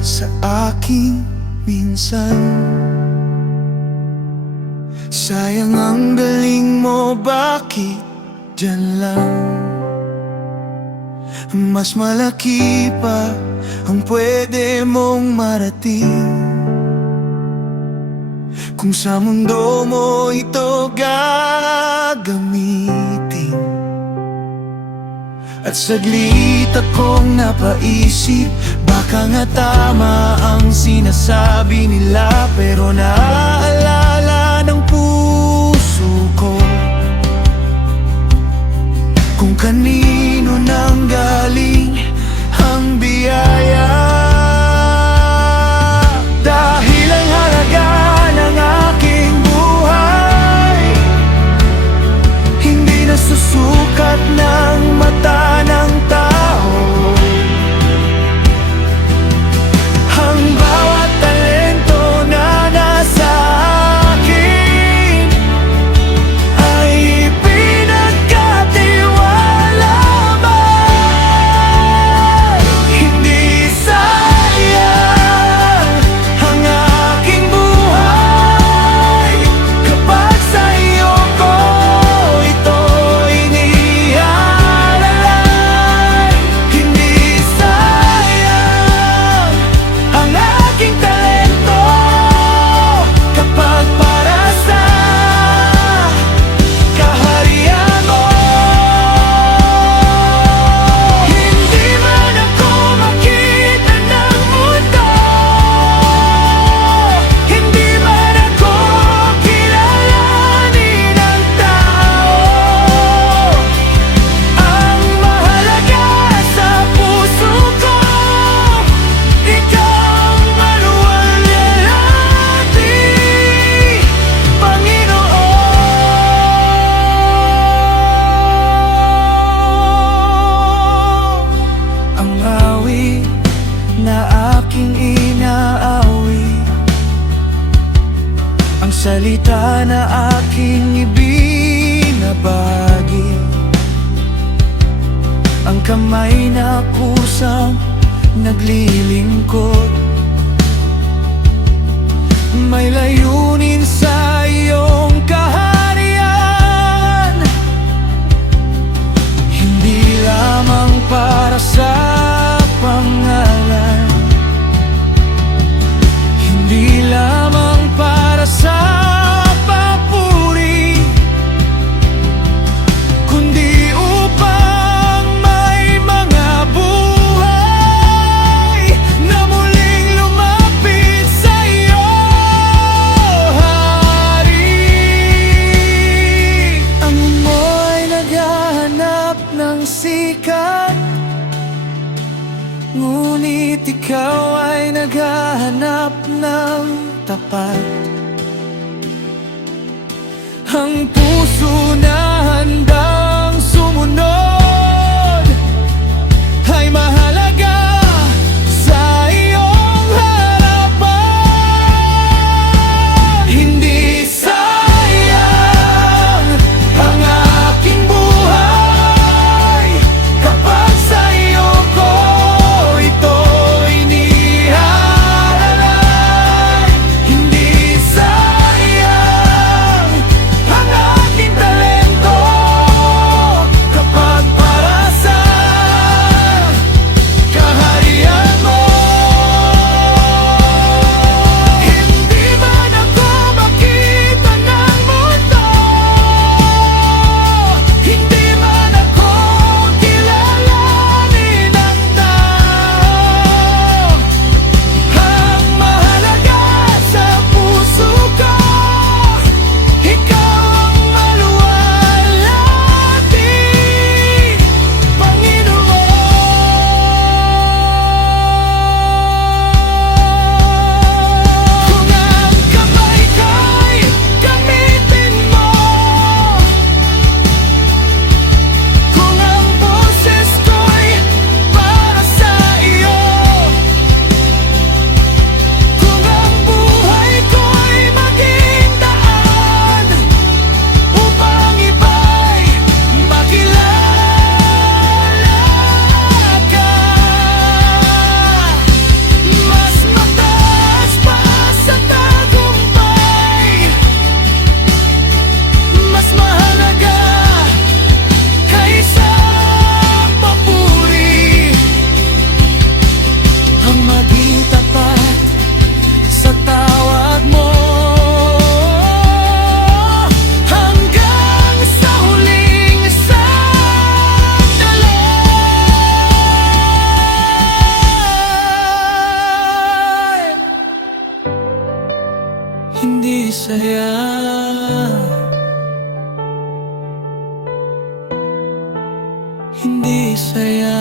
sa akin minsan. Sayang ang galing mo, bakit dyan lang? Mas malaki pa ang pwede mong marating kung sa mundo mo ito gagamitin. At saglit akong napaisip, baka nga tama ang sinasabi nila, pero naaalala ng puso ko kung kanino nang galing ang biyaya. Dahil ang halaga ng aking buhay hindi nasusukat ng mata ng tao. Ang bawat talento na nasa akin ay pinagkatiwala mo. Hindi sayang ang aking buhay kapag sa iyo ko ito inihalalay. Hindi sayang ang aking talento kapag para sa kaharian mo. Hindi man ako makita ng mundo, hindi man ako kilalanin ng tao, ang mahalaga sa puso ko, ikaw ang maluwalhati, Panginoon. Ang awit na aking inaawit, ang salita na aking ibinabagi, ang kamay na kusang naglilingkod, may layunin sa iyong kaharian. Hindi lamang para sa pangalan, hindi lamang para sa papuri, kundi upang may mga buhay na muling lumapit sa iyo, Hari. Ang mo'y naghahanap ng sikat, ngunit ikaw ay naghahanap ng tapat. Ang puso na handang sumunod ay mahalaga sa iyong harapan. Hindi sayang ang aking buhay kapag sa iyo ko ito inihalalay. Hindi sayang ang aking hindi saya. Hindi saya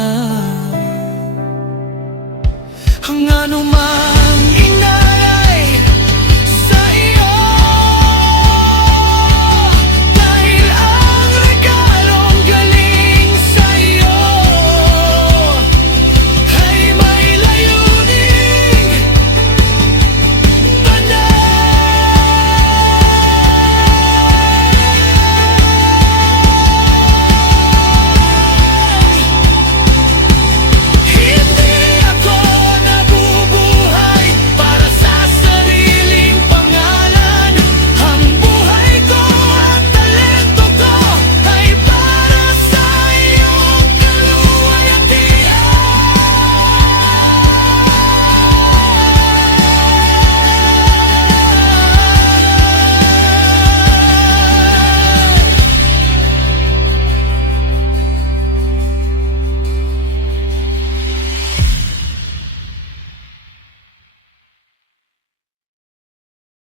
ang anuman